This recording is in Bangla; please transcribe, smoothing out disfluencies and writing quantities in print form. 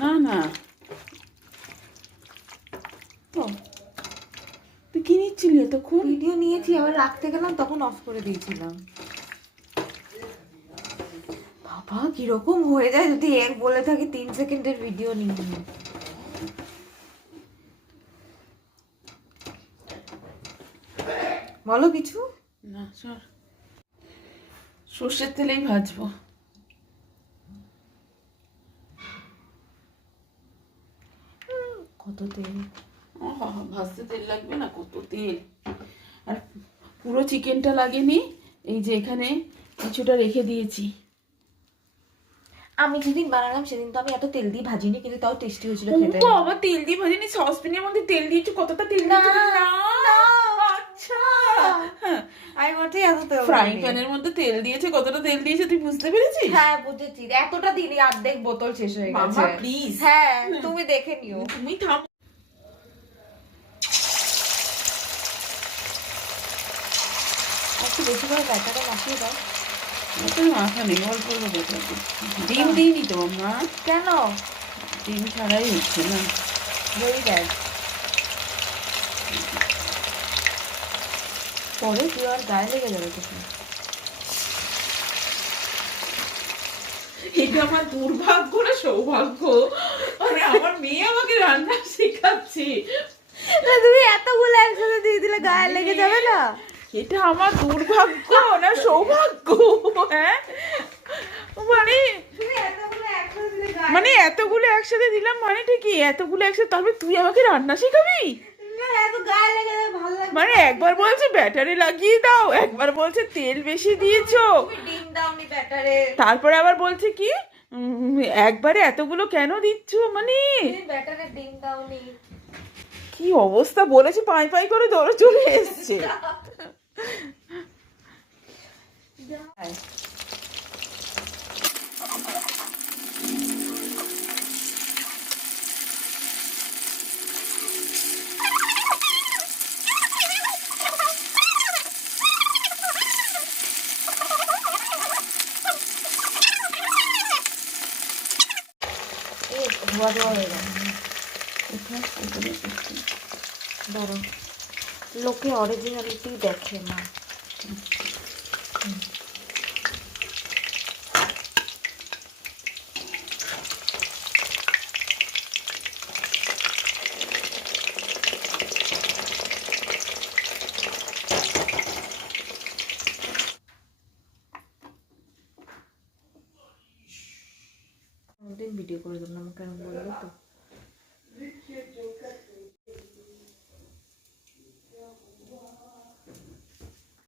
না না তো তুই কি নিচ্ছিলি এতক্ষণ? ভিডিও নিয়েছি, আবার রাখতে গেলাম তখন অফ করে দিয়েছিলাম। বাবা কিরকম হয়ে যায় যদি এক বলে থাকি 3 সেকেন্ডের ভিডিও নিয়ে। বলো কিছু। না সর, সর্ষের তেলেই ভাজবো। কত তেল! ভাজতে তেল লাগবে না? কত তেল! আর পুরো চিকেনটা লাগেনি, এই যে এখানে কিছুটা রেখে দিয়েছি। আমি যেদিন বানালাম সেদিন তো আমি এত তেল দিয়ে ভাজিনি, কিন্তু তাও টেস্টি হয়েছিল খেতে। তো আবার তেল দিয়ে ভাজিনি, সসপ্যানের মধ্যে তেল দিয়েছো। কতটা তেল দিয়েছো? আচ্ছা, আমি মোটেই এত তেল ফ্রাই প্যানের মধ্যে তেল দিয়েছে। কতটা তেল দিয়েছে তুই বুঝতে পেরেছিস? হ্যাঁ বুঝেছি, এতটা দিনই অর্ধেক বোতল শেষ হয়ে গেছে। মামা প্লিজ, হ্যাঁ তুমি দেখে নিও। তুমি থাম। একটু বেশি করে ব্যাটারে মাখিয়ে দাও। তোর মাথা নেই, অল্প অল্প বেটার। ডিম দিইনি তো মা। কেন? ডিম ছাড়াই হচ্ছে না। Very bad. পরে তুই আর গায়ে লেগে যাবে তখন। এটা আমার দুর্ভাগ্য না সৌভাগ্য, মানে আমার মেয়ে আমাকে রান্না শেখাচ্ছে। তুমি এতগুলো একসাথে দিয়ে দিলে গায়ে লেগে যাবে না? এটা আমার দুর্ভাগ্য না সৌভাগ্য? হ্যাঁ মানে মানে এতগুলো একসাথে দিলাম মানেটা কি? এতগুলো একসাথে, তারপরে তুই আমাকে রান্না শেখাবি? না এত গায়ে লেগে যাবে ভালো লাগে। মানে একবার বলছে ব্যাটারে লাগিয়ে দাও, একবার বলছে তেল বেশি দিয়েছো, ডিম দাওনি ব্যাটারে, তারপরে আবার বলছে কি একবারে এতগুলো কেন দিচ্ছ? মানে ব্যাটারে ডিম দাওনি। কি অবস্থা! বলেছি পাই পাই করে দৌড়ে চলে এসছে। ধোয়া ধোয়া হয়ে গেল। ধরো, লোকে অরিজিনালিটি দেখে না। ভিডিও করে দেবো, আমাকে বললো তো।